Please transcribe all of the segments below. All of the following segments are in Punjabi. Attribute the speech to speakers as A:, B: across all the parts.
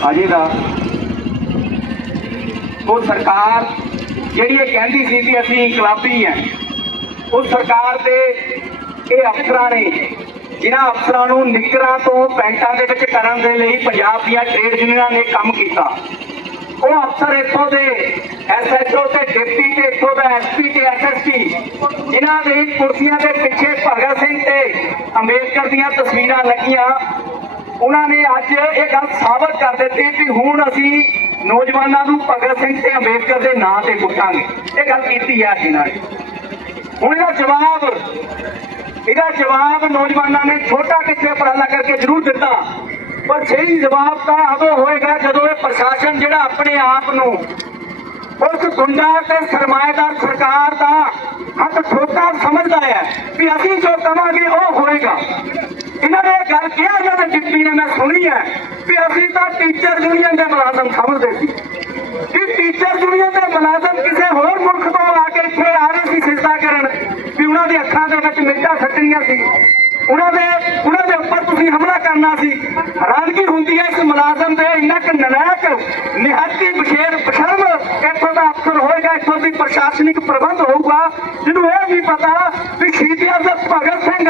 A: ਅਜੇ ਉਹ ਸਰਕਾਰ ਜਿਹੜੀ ਇਹ ਕਹਿੰਦੀ ਸੀ ਕਿ ਅਸੀਂ ਇਨਕਲਾਬੀ ਹੈ, ਉਹ ਸਰਕਾਰ ਦੇ ਇਹ ਅਫਸਰਾਂ ਨੇ, ਜਿਨ੍ਹਾਂ ਅਫਸਰਾਂ ਨੂੰ ਨਿਕਰਾਂ ਤੋਂ ਪੈਂਟਾਂ ਦੇ ਵਿੱਚ ਕਰਨ ਦੇ ਲਈ ਪੰਜਾਬ ਦੀਆਂ ਟ੍ਰੇਡ ਯੂਨੀਅਨਾਂ ਨੇ ਕੰਮ ਕੀਤਾ, ਉਹ ਅਫਸਰ ਇੱਥੋਂ ਦੇ ਐਸਐਚਓ ਤੇ ਡਿਪਟੀ ਤੇ ਇੱਥੋਂ ਦਾ ਐਸਪੀ ਤੇ ਐਸਐਸਪੀ ਜਿਨ੍ਹਾਂ ਦੇ ਕੁਰਸੀਆਂ ਦੇ ਪਿੱਛੇ ਭਗਤ ਸਿੰਘ ਤੇ ਅੰਬੇਦਕਰ ਦੀਆਂ ਤਸਵੀਰਾਂ ਲੱਗੀਆਂ ਉਹਨਾਂ ਨੇ ਅੱਜ ਇਹ ਗੱਲ ਸਾਬਤ ਕਰ ਦਿੱਤੀ ਕਿ ਹੁਣ ਅਸੀਂ ਨੌਜਵਾਨਾਂ ਨੂੰ ਭਗਤ ਸਿੰਘ ਤੇ ਅੰਬੇਦਕਰ ਦੇ ਨਾਂ ਤੇ ਕੁੱਟਾਂਗੇ ਇਹ ਗੱਲ ਕੀਤੀ ਹੈ ਇਹਨਾਂ ਨੇ। ਹੁਣ ਇਹਦਾ ਜਵਾਬ ਇਹਦਾ ਜਵਾਬ ਨੌਜਵਾਨਾਂ ਨੇ ਛੋਟਾ ਕਿੱਥੇ ਉਪਰਾਲਾ ਕਰਕੇ ਜ਼ਰੂਰ ਦਿੱਤਾ। ਪਰ ਸਹੀ ਜਵਾਬ ਤਾਂ ਉਦੋਂ ਹੋਏਗਾ ਜਦੋਂ ਇਹ ਪ੍ਰਸ਼ਾਸਨ ਜਿਹੜਾ ਆਪਣੇ ਆਪ ਨੂੰ ਉਸ ਗੁੰਡਾ ਤੇ ਸਰਮਾਏਦਾਰ ਸਰਕਾਰ ਦਾ ਹੱਥ ਛੋਟਾ ਸਮਝਦਾ ਹੈ ਵੀ ਅਸੀਂ ਜੋ ਕਵਾਂਗੇ ਉਹ ਹੋਏਗਾ। ਇਹਨਾਂ ਨੇ ਇਹ ਗੱਲ ਕਿਹਾ ਇਹਨਾਂ ਡਿਪਟੀ ਨੇ ਮੈਂ ਸੁਣੀ ਹੈ ਵੀ ਅਸੀਂ ਤਾਂ ਟੀਚਰ ਯੂਨੀਅਨ ਦੇ ਮੁਲਾਜ਼ਮ ਸਮਝਦੇ ਸੀ। ਕਿ ਟੀਚਰ ਯੂਨੀਅਨ ਦੇ ਮੁਲਾਜ਼ਮ ਕਿਸੇ ਹੋਰ ਮੁਲਕ ਤੋਂ ਆ ਕੇ ਇੱਥੇ ਆ ਰਹੇ ਸੀ ਸਿੱਧਾ ਕਰਨ, ਵੀ ਉਹਨਾਂ ਦੀ ਅੱਖਾਂ ਦੇ ਵਿੱਚ ਮਿਰਚਾਂ ਸੱਟਣੀਆਂ ਸੀ। ਉਹਨਾਂ ਦੇ ਉਹਨਾਂ ਦੇ ਉੱਪਰ ਤੁਸੀਂ ਹਮਲਾ ਕਰਨਾ ਸੀ। ਹੈਰਾਨਗੀ ਹੁੰਦੀ ਹੈ ਇਸ ਮੁਲਾਜ਼ਮ ਦੇ ਇੰਨਾ ਕਿ ਨਲਾਇਕ ਨਿਹੱਤੀ ਬਸ਼ੇਰ ਬਸ਼ਰਮ ਇੱਥੋਂ ਦਾ ਅਫਸਰ ਹੋਏਗਾ, ਇੱਥੋਂ ਦੀ ਪ੍ਰਸ਼ਾਸਨਿਕ ਪ੍ਰਬੰਧ ਹੋਊਗਾ। ਜਿਹਨੂੰ ਇਹ ਵੀ ਪਤਾ ਵੀ ਸ਼ਹੀਦ ਆਜ਼ਮ ਭਗਤ ਸਿੰਘ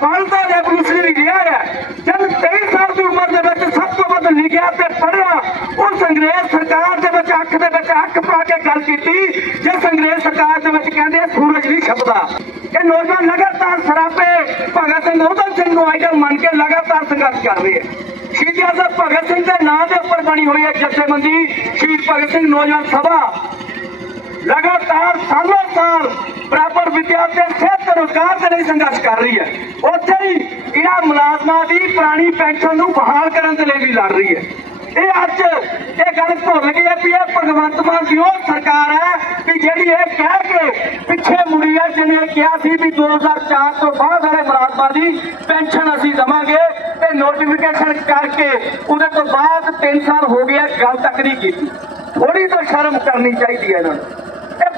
A: ਪੂਰੇ ਵਰਲਡ ਦਾ ਰੈਵੋਲੂਸ਼ਨਰੀ ਹੈ, ਜਦ 23 ਸਾਲ ਦੀ ਉਮਰ ਦੇ ਵਿੱਚ ਸਭ ਤੋਂ ਵੱਧ ਲਿਖਿਆ ਤੇ ਪੜ੍ਹਿਆ, ਉਸ ਅੰਗਰੇਜ਼ ਸਰਕਾਰ ਦੇ ਵਿੱਚ ਅੱਖ ਦੇ ਵਿੱਚ ਅੱਖ ਪਾ ਕੇ ਗੱਲ ਕੀਤੀ, ਜਿਸ ਅੰਗਰੇਜ਼ ਸਰਕਾਰ ਦੇ ਵਿੱਚ ਕਹਿੰਦੇ ਸੂਰਜ ਨਹੀਂ ਛਪਦਾ। ਇਹ ਨੌਜਵਾਨ ਲਗਾਤਾਰ ਸਰਾਪੇ, ਭਗਤ ਸਿੰਘ ਉਧਮ ਸਿੰਘ ਨੂੰ ਆਈਡਲ ਮੰਨ ਕੇ ਲਗਾਤਾਰ ਸੰਘਰਸ਼ ਕਰ ਰਹੇ ਹੈ ਸ਼ਹੀਦ ਆਜ਼ਮ ਭਗਤ ਸਿੰਘ ਦੇ ਨਾਂ ਦੇ ਉੱਪਰ ਬਣੀ ਹੋਈ ਹੈ ਜਥੇਬੰਦੀ, ਸ਼ਹੀਦ ਭਗਤ ਸਿੰਘ ਨੌਜਵਾਨ ਸਭਾ। ਲਗਾਤਾਰ ਸਾਲੋਂ ਸਾਲ ਬਰਾਬਰ ਵਿਦਿਆ ਸਿਹਤ ਤੇ ਰੁਜ਼ਗਾਰ ਦੇ ਲਈ ਸੰਘਰਸ਼ ਕਰ ਰਹੀ ਹੈ। ਉੱਥੇ ਹੀ ਇਹਨਾਂ ਮੁਲਾਜ਼ਮਾਂ ਦੀ ਪੁਰਾਣੀ ਪੈਨਸ਼ਨ ਨੂੰ ਬਹਾਲ ਕਰਨ ਦੇ ਲਈ ਵੀ ਲੜ ਰਹੀ ਹੈ। ਇਹ ਅੱਜ ਇਹ ਗੱਲ ਭੁੱਲ ਗਈ ਹੈ ਵੀ ਇਹ ਭਗਵੰਤ ਮਾਨ ਦੀ ਉਹ ਸਰਕਾਰ ਹੈ ਵੀ ਜਿਹੜੀ ਇਹ ਕਹਿ ਕੇ ਪਿੱਛੇ ਮੁੜੀ ਹੈ, ਜਿਹਨੇ ਕਿਹਾ ਸੀ ਵੀ 2004 ਤੋਂ ਬਾਅਦ ਵਾਲੇ ਮੁਲਾਜ਼ਮਾਂ ਦੀ ਪੈਨਸ਼ਨ ਅਸੀਂ ਦਵਾਂਗੇ ਤੇ ਨੋਟੀਫਿਕੇਸ਼ਨ ਕਰਕੇ ਉਹਦੇ ਤੋਂ ਬਾਅਦ 3 ਸਾਲ ਹੋ ਗਿਆ ਗੱਲ ਤੱਕ ਨਹੀਂ ਕੀਤੀ। ਥੋੜੀ ਤਾਂ ਸ਼ਰਮ ਕਰਨੀ ਚਾਹੀਦੀ ਹੈ ਇਹਨਾਂ ਨੂੰ।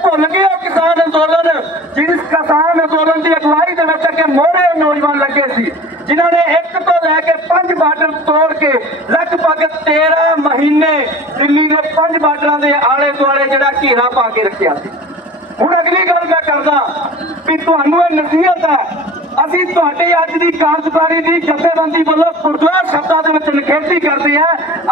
A: ਭੁੱਲ ਗਏ ਕਿਸਾਨ ਅੰਦੋਲਨ? ਜਿਸ ਕਿਸਾਨ ਅੰਦੋਲਨ ਦੀ ਅਗਵਾਈ ਦੇ ਵਿੱਚ ਅੱਗੇ ਮੋਹਰੇ ਨੌਜਵਾਨ ਲੱਗੇ ਸੀ, ਜਿਨ੍ਹਾਂ ਨੇ ਇੱਕ ਤੋਂ ਲੈ ਕੇ ਪੰਜ ਬਾਰਡਰ ਤੋੜ ਕੇ ਲਗਭਗ 13 ਮਹੀਨੇ ਦਿੱਲੀ ਦੇ ਪੰਜ ਬਾਰਡਰਾਂ ਦੇ ਆਲੇ ਦੁਆਲੇ ਜਿਹੜਾ ਘੇਰਾ ਪਾ ਕੇ ਰੱਖਿਆ ਸੀ। ਹੁਣ ਅਗਲੀ ਗੱਲ ਮੈਂ ਕਰਦਾ ਵੀ ਤੁਹਾਨੂੰ ਇਹ ਨਸੀਹਤ ਹੈ ਅਸੀਂ ਤੁਹਾਡੇ ਅੱਜ ਦੀ ਕਾਰਜਕਾਰੀ ਦੀ ਜਥੇਬੰਦੀ ਵੱਲੋਂ ਗੁਰਦੁਆਰਾ ਸ਼ਬਦਾਂ ਦੇ ਵਿੱਚ ਨਿਖੇਧੀ ਕਰਦੇ ਆ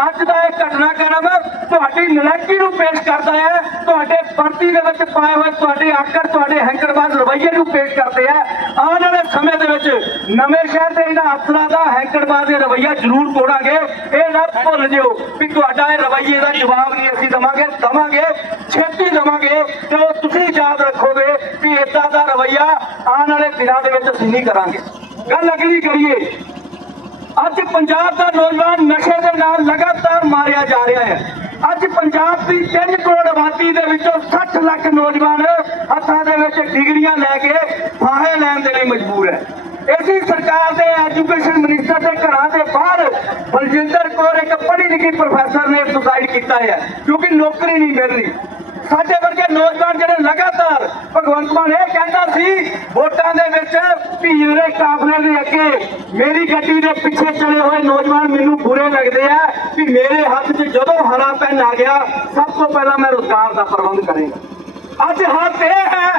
A: ਅੱਜ ਦਾ ਇਹ ਘਟਨਾਕ੍ਰਮ ਤੁਹਾਡੀ ਨਲਾਇਕੀ ਨੂੰ ਪੇਸ਼ ਕਰਦਾ ਹੈ। ਤੁਹਾਡੇ ਵਰਤੀ ਦੇ ਵਿੱਚ ਪਾਏ ਹੋਏ ਤੁਹਾਡੇ ਆਕੜ, ਤੁਹਾਡੇ ਹੈਂਕੜਬਾਜ਼ ਰਵੱਈਏ ਨੂੰ ਪੇਸ਼ ਕਰਦੇ ਆ ਆਉਣ ਵਾਲੇ ਸਮੇਂ ਦੇ ਵਿੱਚ ਨਵੇਂ ਸ਼ਹਿਰ ਦੇ ਇਹਨਾਂ ਅਫਸਰਾਂ ਦਾ ਹੈਂਕੜਬਾਜ਼ ਦੇ ਰਵੱਈਆ ਜ਼ਰੂਰ ਤੋੜਾਂਗੇ। ਇਹ ਨਾ ਭੁੱਲ ਜਿਓ ਵੀ ਤੁਹਾਡਾ ਇਹ ਰਵੱਈਏ ਦਾ ਜਵਾਬ ਨਹੀਂ ਅਸੀਂ ਦਵਾਂਗੇ ਦਵਾਂਗੇ। ਛੇਤੀ ਦੇਵਾਂਗੇ ਤੇ ਉਹ ਤੁਸੀਂ ਯਾਦ ਰੱਖੋਗੇ ਵੀ ਇਦਾਂ ਦਾ ਰਵੱਈਆ ਆਉਣ ਵਾਲੇ ਦਿਨਾਂ ਦੇ ਵਿੱਚ ਅਸੀਂ ਨਹੀਂ ਕਰਾਂਗੇ। ਗੱਲ ਅਗਲੀ ਕਰੀਏ। ਅੱਜ ਪੰਜਾਬ ਦਾ ਨੌਜਵਾਨ ਨਸ਼ੇ ਦੇ ਨਾਲ ਲਗਾਤਾਰ ਮਾਰਿਆ ਜਾ ਰਿਹਾ ਹੈ। ਅੱਜ ਪੰਜਾਬ ਦੀ 3 ਕਰੋੜ ਆਬਾਦੀ ਦੇ ਵਿੱਚੋਂ 60 ਲੱਖ ਨੌਜਵਾਨ ਹੱਥਾਂ ਦੇ ਵਿੱਚ ਡਿਗਰੀਆਂ ਲੈ ਕੇ ਫਾਹੇ ਲੈਣ ਦੇ ਲਈ ਮਜਬੂਰ ਹੈ। ਇਸੇ ਸਰਕਾਰ ਦੇ ਐਜੂਕੇਸ਼ਨ ਮਿਨਿਸਟਰ ਦੇ ਘਰਾਂ ਦੇ ਬਾਹਰ ਬਲਜਿੰਦਰ ਕੌਰ ਇੱਕ ਪੜ੍ਹੀ ਲਿਖੀ ਪ੍ਰੋਫੈਸਰ ਨੇ ਸੁਸਾਈਡ ਕੀਤਾ ਹੈ ਕਿਉਂਕਿ ਨੌਕਰੀ ਨਹੀਂ ਮਿਲ ਰਹੀ ਸਾਡੇ ਵਰਗੇ ਨੌਜਵਾਨ ਜਿਹੜੇ ਲਗਾਤਾਰ ਭਗਵੰਤ ਮਾਨ ਇਹ ਕਹਿੰਦਾ ਸੀ, ਵੋਟਾਂ ਦੇ ਵਿੱਚ ਭੀੜੇ ਕਾਫਲੇ ਦੇ ਅੱਗੇ ਮੇਰੀ ਗੱਡੀ ਦੇ ਪਿੱਛੇ ਚਲੇ ਹੋਏ ਨੌਜਵਾਨ ਮੈਨੂੰ ਬੁਰੇ ਲੱਗਦੇ ਆ ਵੀ ਮੇਰੇ ਹੱਥ 'ਚ ਜਦੋਂ ਹਰਾ ਪੈਨ ਆ ਗਿਆ, ਸਭ ਤੋਂ ਪਹਿਲਾਂ ਮੈਂ ਰੋਜ਼ਗਾਰ ਦਾ ਪ੍ਰਬੰਧ ਕਰੇਗਾ। ਅੱਜ ਹੱਥ ਇਹ ਹੈ,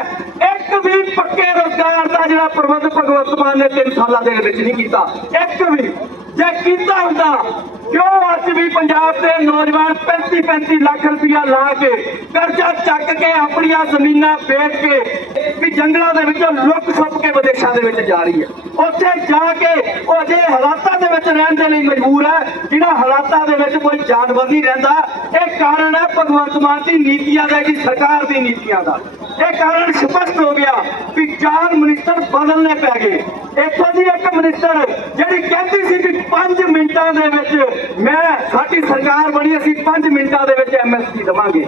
A: ਇੱਕ ਵੀ ਪੱਕੇ ਰੋਜ਼ਗਾਰ ਦਾ ਜਿਹੜਾ ਪ੍ਰਬੰਧ ਭਗਵੰਤ ਮਾਨ ਨੇ 3 ਸਾਲਾਂ ਦੇ ਵਿੱਚ ਨਹੀਂ ਕੀਤਾ। ਇੱਕ ਵੀ ਜੇ ਕੀਤਾ ਹੁੰਦਾ ਕਿਉਂ ਅੱਜ ਵੀ ਪੰਜਾਬ ਦੇ ਨੌਜਵਾਨ 35 35 ਲੱਖ ਰੁਪਇਆ ਲਾ ਕੇ ਕਰਜ਼ਾ ਚੱਕ ਕੇ ਆਪਣੀਆਂ ਜ਼ਮੀਨਾਂ ਵੇਚ ਕੇ ਵੀ ਜੰਗਲਾਂ ਦੇ ਵਿੱਚੋਂ ਲੁੱਕ ਛੁਪ ਕੇ ਵਿਦੇਸ਼ਾਂ ਦੇ ਵਿੱਚ ਜਾ ਰਹੀ ਹੈ। ਉੱਥੇ ਜਾ ਕੇ ਉਹ ਅਜੇ ਹਾਲਾਤਾਂ ਦੇ ਵਿੱਚ ਰਹਿਣ ਦੇ ਲਈ ਮਜਬੂਰ ਹੈ ਜਿਹੜਾ ਹਾਲਾਤਾਂ ਦੇ ਵਿੱਚ ਕੋਈ ਜਾਨਵਰ ਨਹੀਂ ਰਹਿੰਦਾ। ਇਹ ਕਾਰਨ ਹੈ ਭਗਵੰਤ ਮਾਨ ਦੀ ਨੀਤੀਆਂ ਦਾ ਜੀ ਸਰਕਾਰ ਦੀ ਨੀਤੀਆਂ ਦਾ। ਇਹ ਕਾਰਨ ਸਪਸ਼ਟ ਹੋ ਗਿਆ ਵੀ ਚਾਰ ਮਿਨਿਸਟਰ ਬਦਲਨੇ ਪੈ ਗਏ। ਇੱਥੋਂ ਦੀ ਇੱਕ ਮਿਨਿਸਟਰ ਜਿਹੜੀ ਕਹਿੰਦੀ ਸੀ ਕਿ 5 ਮਿੰਟਾਂ ਦੇ ਵਿੱਚ ਮੈਂ, ਸਾਡੀ ਸਰਕਾਰ ਬਣੀ, ਅਸੀਂ 5 ਮਿੰਟਾਂ ਦੇ ਵਿੱਚ ਐਮਐਸਪੀ ਦਵਾਂਗੇ।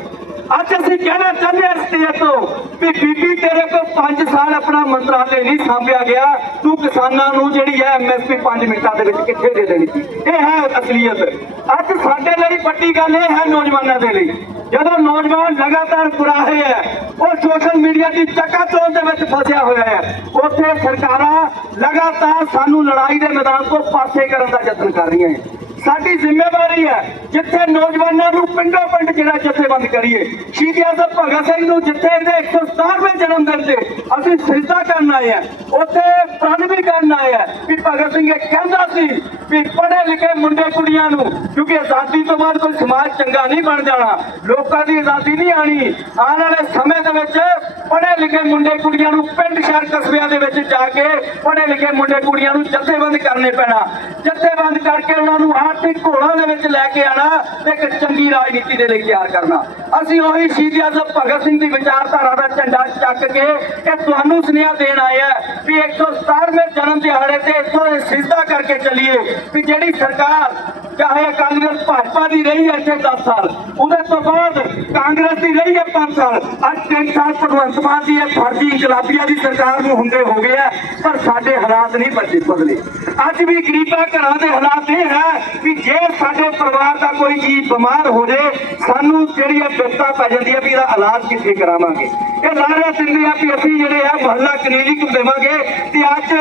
A: ਅੱਜ ਅਸੀਂ ਕਹਿਣਾ ਚਾਹੁੰਦੇ ਹਾਂ ਸਟੇਜ ਤੋਂ ਵੀ ਬੀਬੀ ਤੇਰੇ ਕੋਲ 5 ਸਾਲ ਆਪਣਾ ਮੰਤਰਾਲੇ ਨਹੀਂ ਸਾਂਭਿਆ ਗਿਆ। ਤੂੰ ਕਿਸਾਨਾਂ ਨੂੰ ਜਿਹੜੀ ਹੈ ਐਮਐਸਪੀ 5 ਮਿੰਟਾਂ ਦੇ ਵਿੱਚ ਕਿੱਥੇ ਦੇ ਦੇਣੀ ਸੀ? ਇਹ ਹੈ ਅਸਲੀਅਤ। ਅੱਜ ਸਾਡੇ ਲਈ ਵੱਡੀ ਗੱਲ ਇਹ ਹੈ ਨੌਜਵਾਨਾਂ ਦੇ ਲਈ। ਜਦੋਂ ਨੌਜਵਾਨ ਲਗਾਤਾਰ ਗੁਰਾਹੇ ਹੈ, ਉਹ ਸੋਸ਼ਲ ਮੀਡੀਆ ਦੀ ਚੱਕਾਚੌਂਧ ਦੇ ਵਿੱਚ ਫਸਿਆ ਹੋਇਆ ਹੈ। ਉੱਥੇ ਸਰਕਾਰਾਂ ਲਗਾਤਾਰ ਸਾਨੂੰ ਲੜਾਈ ਦੇ ਮੈਦਾਨ ਤੋਂ ਪਾਸੇ ਕਰਨ ਦਾ ਯਤਨ ਕਰ ਰਹੀਆਂ ਹੈ ਸਾਡੀ ਜ਼ਿੰਮੇਵਾਰੀ ਹੈ ਜਿੱਥੇ ਨੌਜਵਾਨਾਂ ਨੂੰ ਪਿੰਡੋਂ ਪਿੰਡ ਜਿਹੜਾ ਜਥੇਬੰਦ ਕਰੀਏ। ਸ਼ਹੀਦ ਆਜ਼ਮ ਭਗਤ ਸਿੰਘ ਨੂੰ ਜਿੱਥੇ ਇਹਦੇ 117ਵੇਂ ਜਨਮ ਦਿਨ ਤੇ ਅਸੀਂ ਸਿਰਤਾ ਕਰਨ ਆਏ ਆ ਉੱਥੇ ਪ੍ਰਣ ਵੀ ਕਰਨ ਆਏ ਆ ਵੀ ਭਗਤ ਸਿੰਘ ਇਹ ਕਹਿੰਦਾ ਸੀ ਵੀ ਪੜ੍ਹੇ ਲਿਖੇ ਮੁੰਡੇ ਕੁੜੀਆਂ ਨੂੰ, ਕਿਉਂਕਿ ਆਜ਼ਾਦੀ ਤੋਂ ਬਾਅਦ ਕੋਈ ਸਮਾਜ ਚੰਗਾ ਨਹੀਂ ਬਣ ਜਾਣਾ, ਲੋਕਾਂ ਦੀ ਆਜ਼ਾਦੀ ਨਹੀਂ ਆਣੀ। ਆਉਣ ਵਾਲੇ ਸਮੇਂ ਦੇ ਵਿੱਚ ਪੜ੍ਹੇ ਲਿਖੇ ਮੁੰਡੇ ਕੁੜੀਆਂ ਨੂੰ ਪਿੰਡ ਸ਼ਹਿਰ ਕਸਬਿਆਂ ਦੇ ਵਿੱਚ ਜਾ ਕੇ ਪੜ੍ਹੇ ਲਿਖੇ ਮੁੰਡੇ ਕੁੜੀਆਂ ਨੂੰ ਜਥੇਬੰਦ ਕਰਨੇ ਪੈਣਾ। ਜਥੇਬੰਦ ਕਰਕੇ ਉਹਨਾਂ ਨੂੰ ਆਰਥਿਕ ਘੋਲਾਂ ਦੇ ਵਿੱਚ ਲੈ ਕੇ ਆਣਾ ਤੇ ਇੱਕ ਚੰਗੀ ਰਾਜਨੀਤੀ ਦੇ ਲਈ ਤਿਆਰ ਕਰਨਾ। ਅਸੀਂ ਉਹੀ ਸ਼ਹੀਦ ਆਜ਼ਮ ਭਗਤ ਸਿੰਘ ਦੀ ਵਿਚਾਰਧਾਰਾ ਦਾ ਝੰਡਾ ਚੱਕ ਕੇ ਇਹ ਤੁਹਾਨੂੰ ਸੁਨੇਹਾ ਦੇਣ ਆਏ ਆ ਵੀ 117ਵੇਂ ਜਨਮ ਦਿਹਾੜੇ ਤੇ ਇੱਥੋਂ ਇਹ ਸਿੱਧਾ ਕਰਕੇ ਚੱਲੀਏ ਵੀ ਜਿਹੜੀ ਸਰਕਾਰ ਚਾਹੇ ਅਕਾਲੀ ਦਲ ਭਾਜਪਾ ਦੀ ਰਹੀ ਹੈ ਇੱਥੇ 10 ਸਾਲ, ਉਹਦੇ ਤੋਂ ਬਾਅਦ ਕਾਂਗਰਸ ਦੀ ਰਹੀ ਹੈ 5 ਸਾਲ। ਅੱਜ 3 ਸਾਲ ਭਗਵੰਤ ਮਾਨ ਦੀ ਇਹ ਫਰਜ਼ੀ ਇਨਕਲਾਬੀਆਂ ਦੀ ਸਰਕਾਰ ਨੂੰ ਹੁੰਦੇ ਹੋ ਗਏ ਆ, ਪਰ ਸਾਡੇ ਹਾਲਾਤ ਨਹੀਂ ਬਦਲੇ ਬਦਲੇ। ਅੱਜ ਵੀ ਗਰੀਬਾਂ ਘਰਾਂ ਦੇ ਹਾਲਾਤ ਇਹ ਹੈ ਕਿ ਪਰਿਵਾਰ ਦਾ ਕੋਈ ਜੀ ਬਿਮਾਰ ਹੋ ਜੇ, ਸਾਨੂੰ ਜਿਹੜੀ ਇਹ ਬਿਪਤਾ ਪੈ ਜਾਂਦੀ ਹੈ ਵੀ ਇਹਦਾ ਇਲਾਜ ਕਿੱਥੇ ਕਰਾਵਾਂਗੇ। ਇਹ ਲਾਰੇ ਦਿੰਦੇ ਆ ਵੀ ਅਸੀਂ ਜਿਹੜੇ ਆ ਮਹੱਲਾ ਕਲੀਨਿਕ ਦੇਵਾਂਗੇ ਤੇ ਅੱਜ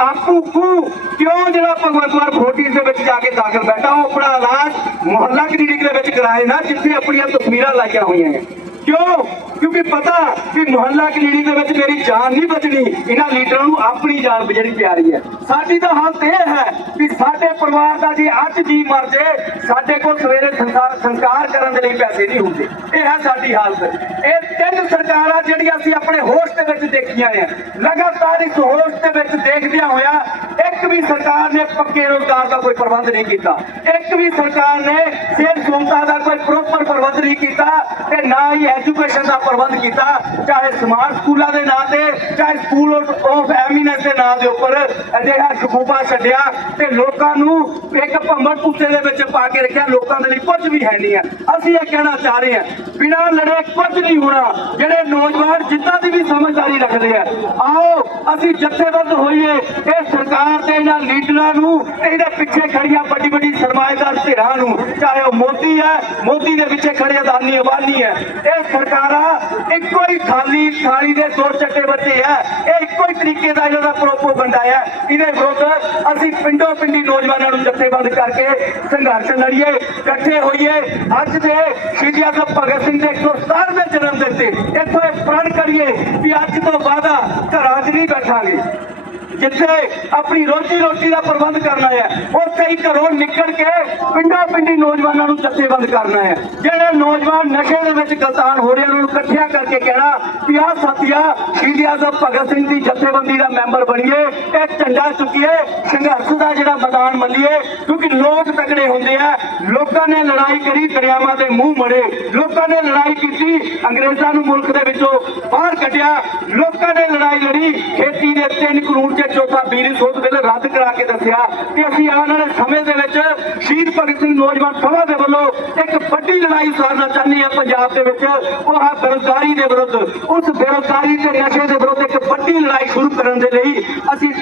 A: ਆਪੂ ਕੂ ਕਿਉਂ ਜਿਹੜਾ ਭਗਵੰਤ ਮਾਨ ਫੋਰਟੀਜ਼ ਦੇ ਵਿੱਚ ਜਾ ਕੇ ਦਾਖਲ ਬੈਠਾ, ਉਹ ਆਪਣਾ ਇਲਾਜ ਮੁਹੱਲਾ ਕਲੀਨਿਕ ਦੇ ਵਿੱਚ ਕਰਾਏ ਨਾ, ਜਿੱਥੇ ਆਪਣੀਆਂ ਤਸਵੀਰਾਂ ਲਾਈਆਂ ਹੋਈਆਂ ਨੇ। ਕਿਉਂ? ਕਿਉਂਕਿ ਪਤਾ ਕਿ ਮੁਹੱਲਾ ਕਲੀੜੀ ਦੇ ਵਿੱਚ ਮੇਰੀ ਜਾਨ ਨਹੀਂ ਬਚਣੀ। ਇਹਨਾਂ ਲੀਡਰਾਂ ਨੂੰ ਆਪਣੀ ਜਾਨ ਜਿਹੜੀ ਪਿਆਰੀ ਹੈ। ਸਾਡੀ ਤਾਂ ਹਾਲਤ ਇਹ ਹੈ ਕਿ ਸਾਡੇ ਪਰਿਵਾਰ ਦਾ ਜੇ ਅੱਜ ਜੀ ਮਰ ਜੇ, ਸਾਡੇ ਕੋਲ ਸਵੇਰੇ ਸੰਸਕਾਰ ਸੰਸਕਾਰ ਕਰਨ ਦੇ ਲਈ ਪੈਸੇ ਨਹੀਂ ਹੁੰਦੇ। ਇਹ ਹੈ ਸਾਡੀ ਹਾਲਤ। ਇਹ ਤਿੰਨ ਸਰਕਾਰਾਂ ਜਿਹੜੀਆਂ ਅਸੀਂ ਆਪਣੇ ਹੋਸ਼ ਦੇ ਵਿੱਚ ਦੇਖੀਆਂ ਆ ਲਗਾਤਾਰ ਇਸ ਹੋਸ਼ ਦੇ ਵਿੱਚ ਦੇਖਦਿਆਂ ਹੋਇਆ ਇੱਕ ਵੀ ਸਰਕਾਰ ਨੇ ਪੱਕੇ ਰੋਜ਼ਗਾਰ ਦਾ ਕੋਈ ਪ੍ਰਬੰਧ ਨਹੀਂ ਕੀਤਾ। ਇੱਕ ਵੀ ਸਰਕਾਰ ਨੇ ਸਿਹਤ ਸਹੂਲਤਾਂ ਦਾ ਕੋਈ ਪ੍ਰੋਪਰ ਪ੍ਰਬੰਧ ਨਹੀਂ ਕੀਤਾ ਤੇ ਨਾ ਹੀ ਐਜੂਕੇਸ਼ਨ ਦਾ ਪ੍ਰਬੰਧ ਕੀਤਾ, ਚਾਹੇ ਸਮਾਰਟ ਸਕੂਲਾਂ ਦੇ ਨਾਂ ਤੇ, ਚਾਹੇ ਸਕੂਲ ਆਫ ਐਮੀਨੈਂਸ ਦੇ ਨਾਂ ਦੇ ਉੱਪਰ ਅਜਿਹਾ ਸ਼ਕੂਬਾ ਛੱਡਿਆ ਤੇ ਲੋਕਾਂ ਨੂੰ ਇੱਕ ਭੰਬੜ ਪੁੱਤੇ ਦੇ ਵਿੱਚ ਪਾ ਕੇ ਰੱਖਿਆ, ਲੋਕਾਂ ਦੇ ਲਈ ਕੁਝ ਵੀ ਹੈ ਨਹੀਂ ਹੈ। ਅਸੀਂ ਇਹ ਕਹਿਣਾ ਚਾਹ ਰਹੇ ਹਾਂ, ਬਿਨਾਂ ਲੜੇ ਕੁਝ ਨਹੀਂ ਹੋਣਾ, ਜਿਹੜੇ ਨੌਜਵਾਨ ਜਿੱਦਾਂ ਦੀ ਵੀ ਸਮਝਦਾਰੀ ਰੱਖਦੇ ਆ, ਆਓ ਅਸੀਂ ਜਥੇਬੰਦ ਹੋਈਏ, ਇਹ ਸਰਕਾਰ ਤੇ ਇਹਨਾਂ ਲੀਡਰਾਂ ਨੂੰ, ਇਹਦੇ ਪਿੱਛੇ ਖੜੀਆਂ ਵੱਡੀ ਵੱਡੀ ਸਰਮਾਏਦਾਰ ਧਿਰਾਂ ਨੂੰ, ਚਾਹੇ ਉਹ ਮੋਦੀ ਹੈ, ਮੋਦੀ ਦੇ ਪਿੱਛੇ ਖੜੇ ਅਦਾਨੀ ਅਬਾਨੀ ਹੈ, ਇਹ ਸਰਕਾਰਾਂ ਇੱਕੋ ਹੀ ਖਾਲੀ ਥਾਲੀ ਦੇ ਦੋ ਚੱਟੇ ਬੱਚੇ ਆ, ਇਹ ਇੱਕੋ ਹੀ ਤਰੀਕੇ ਦਾ ਜਿਹੜਾ ਪ੍ਰੋਪੋਗੰਡਾ ਹੈ ਇਹਦੇ ਵਿਰੁੱਧ ਅਸੀਂ ਪਿੰਡੋ ਪਿੰਡੀ ਨੌਜਵਾਨਾਂ ਨੂੰ ਜਥੇਬੰਦ ਕਰਕੇ ਸੰਘਰਸ਼ ਲੜੀਏ, ਇਕੱਠੇ ਹੋਈਏ। ਅੱਜ ਦੇ ਸ਼ਹੀਦ ਆਜ਼ਮ ਭਗਤ ਸਿੰਘ ਦੇ 117ਵੇਂ ਜਨਮ ਦਿਨ ਤੇ ਇੱਥੋਂ ਇਹ ਪ੍ਰਣ ਕਰੀਏ ਵੀ ਅੱਜ ਤੋਂ ਬਾਅਦ ਘਰਾਂ 'ਚ ਨਹੀਂ ਬੈਠਾਂਗੇ। ਜਿੱਥੇ ਆਪਣੀ ਰੋਜੀ ਰੋਟੀ ਦਾ ਪ੍ਰਬੰਧ ਕਰਨਾ ਹੈ ਉੱਥੇ ਹੀ ਘਰੋਂ ਨਿਕਲ ਕੇ ਪਿੰਡਾਂ ਪਿੰਡੀ ਨੌਜਵਾਨਾਂ ਨੂੰ ਜਥੇਬੰਦ ਕਰਨਾ ਹੈ। ਜਿਹੜੇ ਨੌਜਵਾਨ ਨਸ਼ੇ ਦੇ ਵਿੱਚ ਗਲਤਾਨ ਹੋ ਰਹੇ ਉਹਨਾਂ ਨੂੰ ਇਕੱਠਿਆਂ ਕਰਕੇ ਕਹਿਣਾ ਵੀ ਆਹ ਸਾਥੀਆ, ਸ਼ਹੀਦ ਆਜ਼ਮ ਭਗਤ ਸਿੰਘ ਦੀ ਜਥੇਬੰਦੀ ਦਾ ਮੈਂਬਰ ਬਣੀਏ, ਇਹ ਝੰਡਾ ਚੁੱਕੀਏ, ਸੰਘਰਸ਼ ਦਾ ਜਿਹੜਾ ਮੈਦਾਨ ਮੰਨੀਏ, ਕਿਉਂਕਿ ਲੋਕ ਤਕੜੇ ਹੁੰਦੇ ਆ, ਲੋਕਾਂ ਨੇ ਲੜਾਈ ਕਰੀ, ਦਰਿਆਵਾਂ ਦੇ ਮੂੰਹ ਮੜੇ, ਲੋਕਾਂ ਨੇ ਲੜਾਈ ਕੀਤੀ, ਅੰਗਰੇਜ਼ਾਂ ਨੂੰ ਮੁਲਕ ਦੇ ਵਿੱਚੋਂ ਬਾਹਰ ਕੱਢਿਆ, ਲੋਕਾਂ ਨੇ ਲੜਾਈ ਲੜੀ, ਖੇਤੀ ਦੇ 3 ਕਾਨੂੰਨ ਚ ਚੌਥਾ ਬਿੱਲ ਸੋਧ ਬਿੱਲ ਰੱਦ ਕਰਾ ਕੇ ਦੱਸਿਆ ਕਿ ਅਸੀਂ ਆਉਣ ਵਾਲੇ ਸਮੇਂ ਦੇ ਵਿੱਚ ਸ਼ਹੀਦ ਭਗਤ ਸਿੰਘ ਨੌਜਵਾਨ ਸਭਾ ਦੇ ਵੱਲੋਂ ਇੱਕ ਵੱਡੀ ਲੜਾਈ ਸਾਰਨਾ ਚਾਹੁੰਦੇ ਹਾਂ ਪੰਜਾਬ ਦੇ ਵਿੱਚ। ਉਹ ਹੈ ਬੇਰੁਜ਼ਗਾਰੀ ਦੇ ਵਿਰੁੱਧ। ਉਸ ਬੇਰੁਜ਼ਗਾਰੀ ਤੇ ਨਸ਼ੇ ਦੇ ਵਿਰੁੱਧ ਇੱਕ ਵੱਡੀ ਲੜਾਈ ਸ਼ੁਰੂ ਕਰਨ ਦੇ ਲਈ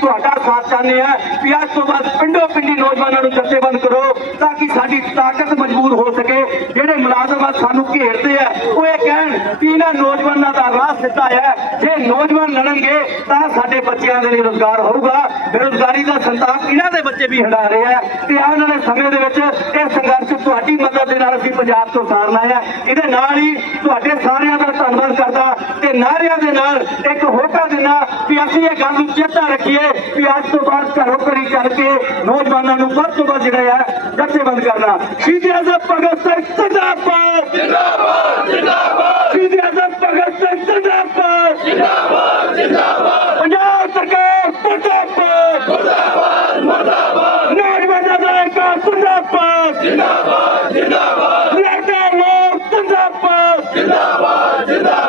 A: ਤੁਹਾਡਾ ਸਾਥ ਚਾਹੁੰਦੇ ਹਾਂ ਵੀ ਅੱਜ ਤੋਂ ਬਾਅਦ ਪਿੰਡੋਂ ਪਿੰਡੀ ਨੌਜਵਾਨਾਂ ਨੂੰ ਜਥੇਬੰਦ ਕਰੋ ਤਾਂ ਕਿ ਸਾਡੀ ਤਾਕਤ ਮਜ਼ਬੂਤ ਹੋ ਸਕੇ। ਜਿਹੜੇ ਮੁਲਾਜ਼ਮ ਸਾਨੂੰ ਘੇਰਦੇ ਆ, ਉਹ ਇਹ ਕਹਿਣ ਕਿ ਇਹਨਾਂ ਨੌਜਵਾਨਾਂ ਦਾ ਰਾਹ ਸਿੱਧਾ ਹੈ। ਜੇ ਨੌਜਵਾਨ ਲੜਨਗੇ ਤਾਂ ਸਾਡੇ ਬੱਚਿਆਂ ਦੇ ਲਈ ਰੋਜ਼ਗਾਰ ਹੋਊਗਾ। ਬੇਰੁਜ਼ਗਾਰੀ ਦਾ ਸੰਤਾਪ ਇਹਨਾਂ ਦੇ ਬੱਚੇ ਵੀ ਹੰਡਾ ਰਹੇ ਆ। ਤੇ ਆਉਣ ਵਾਲੇ ਸਮੇਂ ਦੇ ਵਿੱਚ ਇਹ ਸੰਘਰਸ਼ ਤੁਹਾਡੀ ਮਦਦ ਦੇ ਨਾਲ ਅਸੀਂ ਪੰਜਾਬ ਤੋਂ ਸਾਰਨਾ ਹੈ। ਇਹਦੇ ਨਾਲ ਹੀ ਤੁਹਾਡੇ ਸਾਰਿਆਂ ਦਾ ਧੰਨਵਾਦ ਕਰਦਾ। ਤੇ ਨਾਰਿਆਂ ਦੇ ਨਾਲ ਇੱਕ ਹੋਕਾ ਦਿੰਦਾ ਕਿ ਅਸੀਂ ਇਹ ਗੱਲ ਨੂੰ ਚੇਤਾ ਰੱਖੀਏ प्याज तो बाद घरों घरी करके नौजवानों को बद तो बद जरा है गत्तेबंद करना शहीद आजम भगत सिंह जिंदाबाद जिंदाबाद जिंदाबाद शहीद आजम भगत सिंह जिंदाबाद जिंदाबाद जिंदाबाद पंजाब सरकार मुर्दाबाद मुर्दाबाद मुर्दाबाद नौजवानों का सरकार जिंदाबाद जिंदाबाद जिंदाबाद जिंदाबाद जिंदाबाद जिंदाबाद